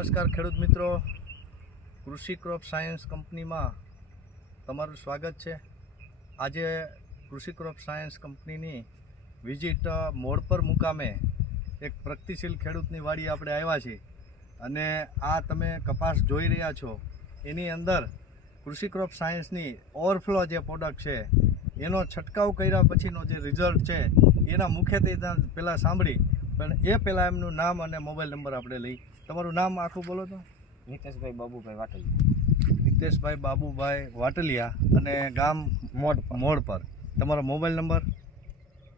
નમસ્કાર ખેડૂત મિત્રો, કૃષિ ક્રોપ સાયન્સ કંપનીમાં તમારું સ્વાગત છે। આજે કૃષિ ક્રોપ સાયન્સ કંપનીની વિઝિટ મોડ પર મુકામે એક પ્રગતિશીલ ખેડૂતની વાડી આપણે આવ્યા છીએ અને આ તમે કપાસ જોઈ રહ્યા છો એની અંદર કૃષિ ક્રોપ સાયન્સની ઓવરફ્લો જે પ્રોડક્ટ છે એનો છંટકાવ કર્યા પછીનો જે રિઝલ્ટ છે એના મુખ્યત્વે પહેલાં સાંભળી પણ એ પહેલાં એમનું નામ અને મોબાઈલ નંબર આપણે લઈ। તમારું નામ આખું બોલો તો। નિતેશભાઈ બાબુભાઈ વાટલિયા। નિતેશભાઈ બાબુભાઈ વાટલિયા અને ગામ મોડ પર। તમારો મોબાઈલ નંબર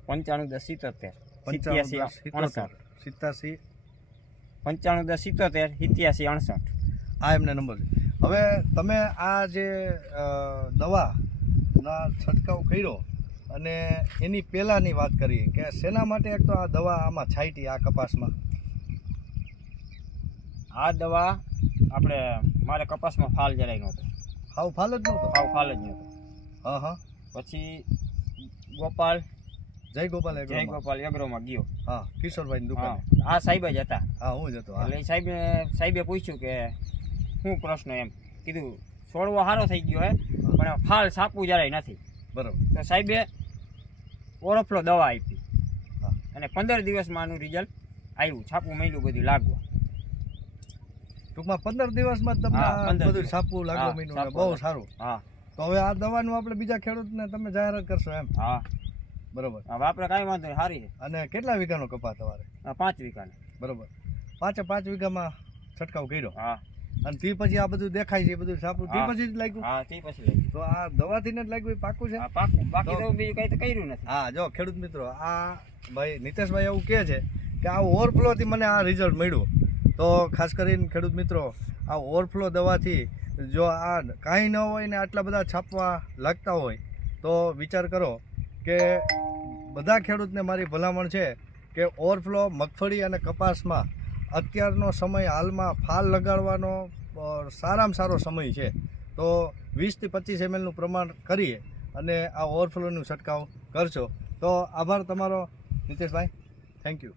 951077 85 આ એમને નંબર છે। હવે તમે આ જે દવાના છંટકાવ કર્યો અને એની પહેલાંની વાત કરીએ કે શેના માટે એક તો આ દવા આમાં છાંટી આ કપાસમાં? આ દવા આપણે મારે કપાસમાં ફાલ જરાય નહોતો, હાવ ફાલ જ નહોતો? હાવ ફાલ જ નહોતો। હા હા। પછી ગોપાલ જય ગોપાલ એગ્રોમાં ગયો। હા, કિશોરભાઈની દુકાન। આ સાહેબ જ હતા। હા, હું જ હતો। એટલે સાહેબે પૂછ્યું કે શું પ્રશ્ન, એમ કીધું છોડવો સારો થઈ ગયો હે પણ ફાલ સાપવું જરાય નથી। બરાબર। તો સાહેબે ઓવરફ્લો દવા આપી અને 15 દિવસમાં આનું રિઝલ્ટ આવ્યું, છાપું મળ્યું, બધું લાગવા। ટૂંકમાં 15 દિવસમાં તમને બધું છાપવું લાગવા માંડ્યું, બહુ સારું। હા, તો હવે આ દવાનું આપણે બીજા ખેડૂતને તમે જાહેરાત કરશો એમ? હા, બરોબર। હવે આપણે કાંઈ વાંધો નહીં, સારી છે। અને કેટલા વીઘાનો કપાસ તમારે? 5 વીઘાનો। બરોબર, 5 વીઘામાં છંટકાવ કર્યો? હા। અને તે પછી આ બધું દેખાય છે, બધું છાપું તે પછી જ લાગ્યું? હા, તે પછી લાગ્યું। તો આ દવાથી જ લાગ્યું, પાકું છે? હા, પાકું, બાકી તો બીજું કંઈ તો કર્યું નથી। હા, જો ખેડૂત મિત્રો, આ ભાઈ નિતેશભાઈ એવું કહે છે કે આ ઓવરફ્લોથી મને આ રિઝલ્ટ મળ્યું। તો ખાસ કરીને ખેડૂત મિત્રો, આ ઓવરફ્લો દવાથી જો આ કાંઈ ન હોય ને આટલા બધા છાપવા લાગતા હોય તો વિચાર કરો કે બધા ખેડૂતને મારી ભલામણ છે કે ઓવરફ્લો મગફળી અને કપાસમાં અત્યારનો સમય હાલમાં ફાલ લગાડવાનો સારામાં સારો સમય છે। તો 20 થી 25 mlનું પ્રમાણ કરીએ અને આ ઓવરફ્લોનું છંટકાવ કરશો। તો આભાર તમારો નિતેશભાઈ, થેન્ક યુ।